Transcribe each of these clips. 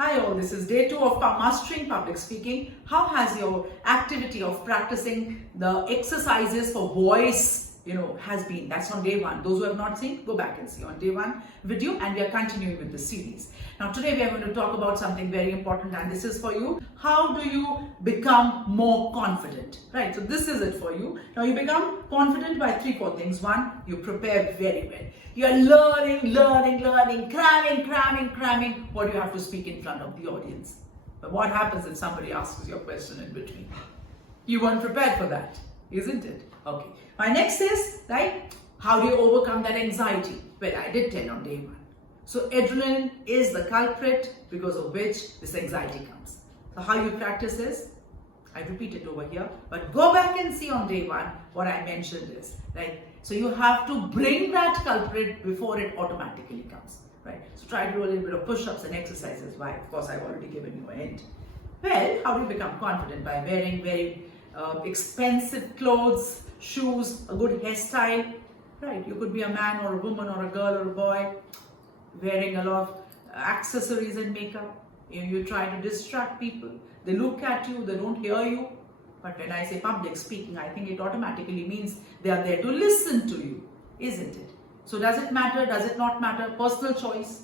Hi all, this is day 2 of mastering public speaking. How has your activity of practicing the exercises for voice, has been? That's on day 1. Those who have not seen, go back and see on day 1 video, and we are continuing with the series. Now today we are going to talk about something very important, and this is for you. How do you become more confident? Right, so this is it for you. Now you become confident by 3-4 things. 1, you prepare very well. You are learning, cramming what you have to speak in front of the audience. But what happens if somebody asks you a question in between? You weren't prepared for that, isn't it? Okay. My next is, right, how do you overcome that anxiety? Well, I did tell on day 1. So adrenaline is the culprit because of which this anxiety comes. So how you practice is, I repeat it over here, but go back and see on day 1 what I mentioned is, right? So you have to bring that culprit before it automatically comes, right? So try to do a little bit of push-ups and exercises. Why? Of course, I've already given you a hint. Well, how do you become confident? By wearing very expensive clothes, shoes, a good hairstyle, right? You could be a man or a woman or a girl or a boy, wearing a lot of accessories and makeup. You try to distract people. They look at you, they don't hear you. But when I say public speaking, I think it automatically means they are there to listen to you, isn't it? So does it matter? Does it not matter? Personal choice.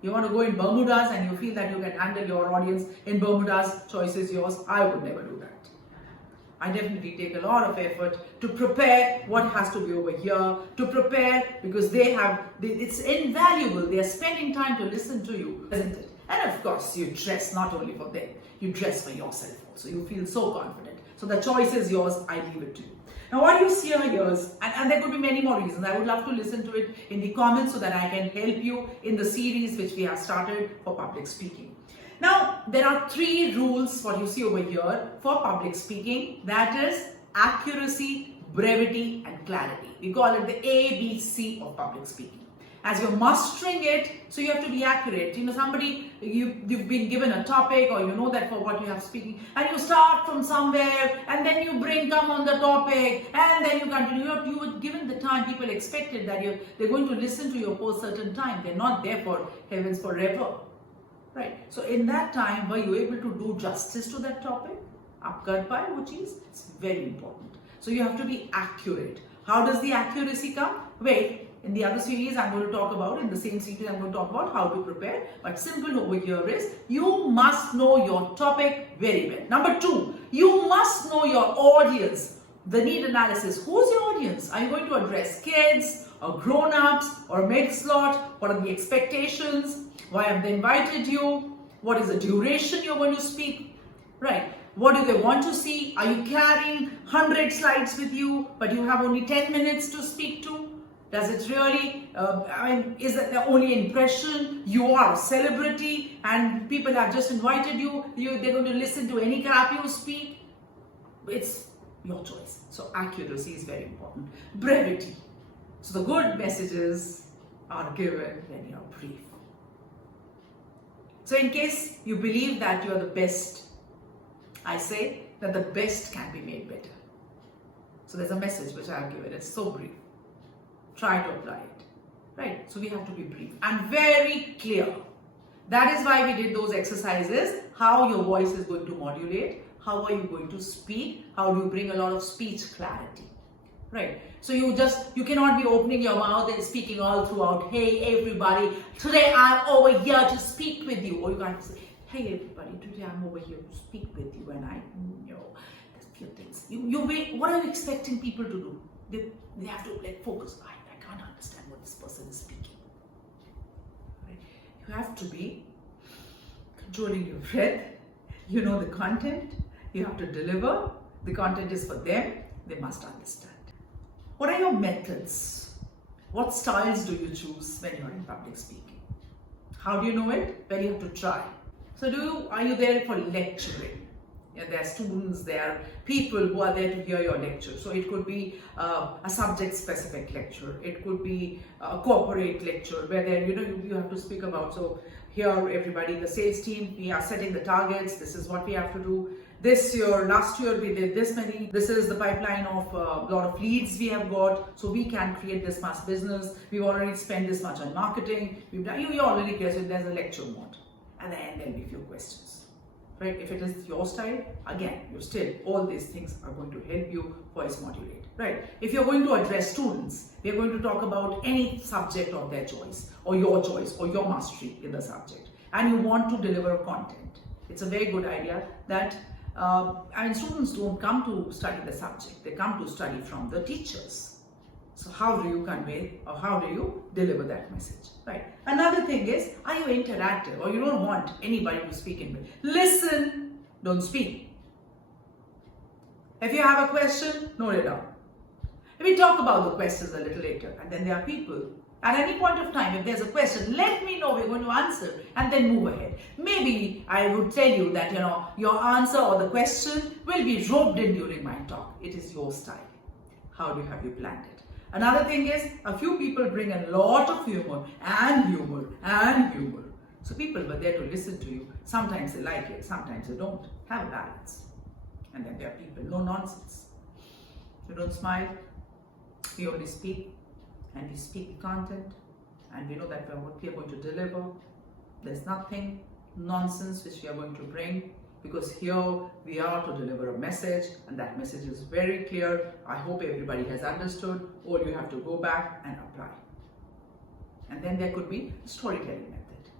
You want to go in Bermudas and you feel that you can handle your audience in Bermudas, choice is yours. I would never do that. I definitely take a lot of effort to prepare what has to be over here, to prepare because it's invaluable. They are spending time to listen to you, isn't it? And of course, you dress not only for them, you dress for yourself also. You feel so confident. So the choice is yours, I leave it to you. Now what you see here is, and there could be many more reasons. I would love to listen to it in the comments so that I can help you in the series which we have started for public speaking. Now, there are 3 rules, what you see over here, for public speaking. That is accuracy, brevity, and clarity. We call it the ABC of public speaking. As you're mastering it, so you have to be accurate. You've been given a topic, or you know that for what you have speaking, and you start from somewhere, and then you come on the topic, and then you continue. You were given the time. People expected that they're going to listen to you for a certain time. They're not there for heavens forever. Right. So in that time, were you able to do justice to that topic? Aap kar paaye wo cheez? It's very important. So you have to be accurate. How does the accuracy come? Wait, in the other series I'm going to talk about, in the same series I'm going to talk about how to prepare. But simple over here is, you must know your topic very well. Number 2, you must know your audience. The need analysis. Who's your audience? Are you going to address kids or grown-ups or mid-slot? What are the expectations? Why have they invited you? What is the duration you're going to speak? Right. What do they want to see? Are you carrying 100 slides with you, but you have only 10 minutes to speak to? Does it really, is it the only impression? You are a celebrity and people have just invited you. They're going to listen to any crap you speak. It's your choice. So accuracy is very important. Brevity. So the good messages are given when you're brief. So in case you believe that you are the best, I say that the best can be made better. So there's a message which I have given. It's so brief. Try to apply it. Right? So we have to be brief and very clear. That is why we did those exercises. How your voice is going to modulate. How are you going to speak? How do you bring a lot of speech clarity? Right. So you cannot be opening your mouth and speaking all throughout. Hey everybody, today I'm over here to speak with you. Or you can't say, hey everybody, today I'm over here to speak with you, and there's few things. What are you expecting people to do? They have to focus. I can't understand what this person is speaking. Right. You have to be controlling your breath. You know the content. You have to deliver. The content is for them. They must understand. What are your methods? What styles do you choose when you're in public speaking? How do you know it? Well, you have to try. So are you there for lecturing? There are students, there are people who are there to hear your lecture. So it could be a subject-specific lecture. It could be a corporate lecture where you have to speak about. So here, everybody, the sales team, we are setting the targets. This is what we have to do. This year, last year, we did this many. This is the pipeline of a lot of leads we have got. So we can create this much business. We've already spent this much on marketing. We've done. You already guess it. There's a lecture mode. At the end, there'll be a few questions. Right? If it is your style, again, all these things are going to help you voice modulate. Right? If you're going to address students, we're going to talk about any subject of their choice, or your mastery in the subject, and you want to deliver content. It's a very good idea that students don't come to study the subject, they come to study from the teachers. So how do you convey, or how do you deliver that message, right? Another thing is, are you interactive, or you don't want anybody to speak in with? Listen, don't speak. If you have a question, note it down. We talk about the questions a little later, and then there are people. At any point of time, if there's a question, let me know, we're going to answer, and then move ahead. Maybe I would tell you that, your answer or the question will be roped in during my talk. It is your style. How have you planned it? Another thing is, a few people bring a lot of humor. So people were there to listen to you. Sometimes they like it, sometimes they don't. Have a balance. And then there are people, no nonsense. You don't smile, we only speak, and we speak content, and we know that what we are going to deliver. There's nothing nonsense which we are going to bring, because here we are to deliver a message, and that message is very clear. I hope everybody has understood. All you have to go back and apply. And then there could be a storytelling method.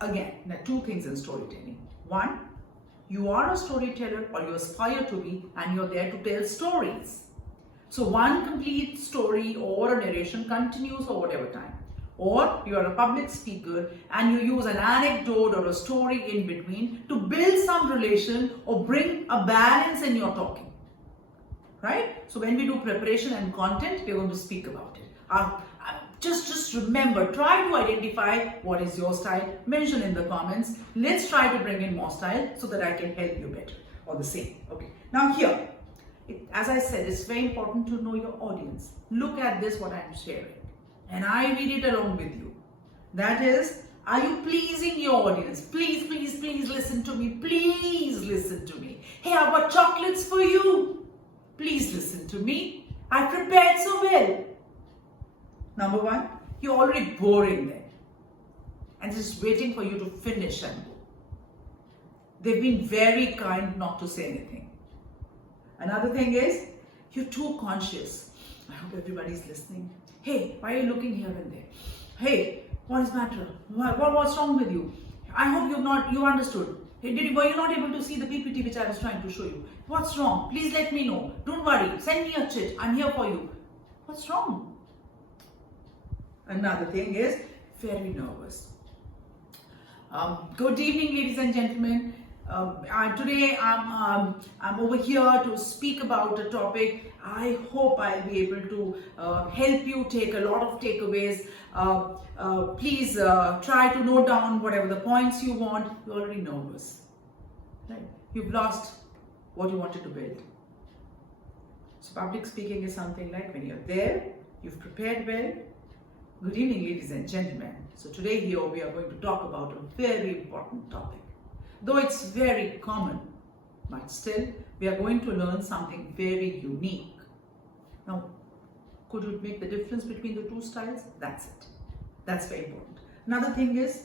Again, there are two things in storytelling. One, you are a storyteller, or you aspire to be, and you're there to tell stories. So one complete story or a narration continues for whatever time. Or you are a public speaker and you use an anecdote or a story in between to build some relation or bring a balance in your talking. Right? So when we do preparation and content, we're going to speak about it. Just remember, try to identify what is your style. Mention in the comments. Let's try to bring in more style so that I can help you better, or the same. Okay. Now here, as I said, it's very important to know your audience. Look at this, what I'm sharing. And I read it along with you. That is, are you pleasing your audience? Please, please, please listen to me. Please listen to me. Hey, I've got chocolates for you. Please listen to me. I prepared so well. Number one, you're already boring them, and just waiting for you to finish and go. They've been very kind not to say anything. Another thing is, you're too conscious. I hope everybody's listening. Hey, why are you looking here and there? Hey, what is the matter? What's wrong with you? I hope you understood. Hey, were you not able to see the PPT which I was trying to show you? What's wrong? Please let me know. Don't worry. Send me a chit. I'm here for you. What's wrong? Another thing is, very nervous. Good evening, ladies and gentlemen. Today I'm over here to speak about a topic. I hope I'll be able to help you take a lot of takeaways. Please try to note down whatever the points you want. You're already nervous, right? You've lost what you wanted to build. So public speaking is something like when you're there, you've prepared well. Good evening, ladies and gentlemen. So today here we are going to talk about a very important topic. Though it's very common, but still we are going to learn something very unique. Now, could you make the difference between the two styles? That's it. That's very important. Another thing is,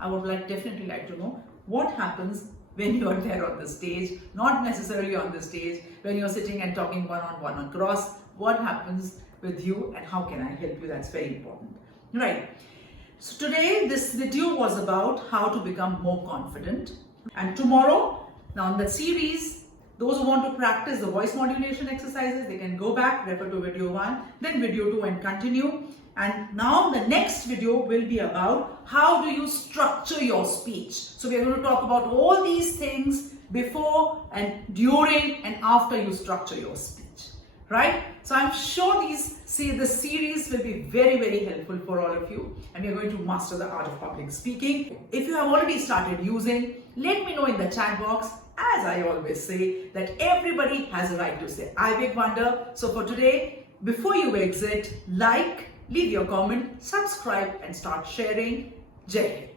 I would definitely like to know what happens when you are there on the stage, not necessarily on the stage, when you're sitting and talking one-on-one across. What happens with you and how can I help you? That's very important. Right. So today this video was about how to become more confident. And tomorrow, now in the series, those who want to practice the voice modulation exercises, they can go back, refer to video 1, then video 2 and continue. And now the next video will be about how do you structure your speech. So we are going to talk about all these things before and during and after you structure your speech. Right? So I'm sure this series will be very, very helpful for all of you, and we're going to master the art of public speaking. If you have already started using, let me know in the chat box. As I always say, that everybody has a right to say I beg wonder. So for today, before you exit, leave your comment, subscribe and start sharing. Jai Hind.